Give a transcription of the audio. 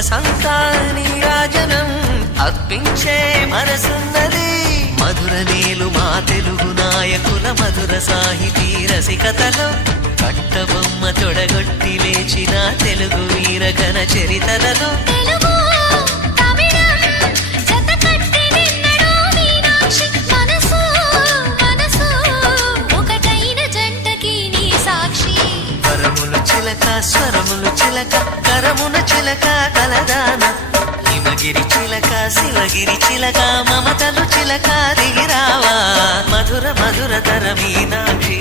సొగసంతా నీరాజనం అర్పించే మనసున్నది మధుర నేలు మా తెలుగు నాయకుల మధుర సాహితీ రసికతలో కట్టబొమ్మ తొడగొట్టి లేచిన తెలుగు వీర ఘన చరితలలో చిలక స్వరములు చిలక కరమున చిలక కలదాన హిమగిరి చిలక శివగిరి చిలక మమతలు చిలక దిగిరావా మధుర మధుర తర మీనాక్షి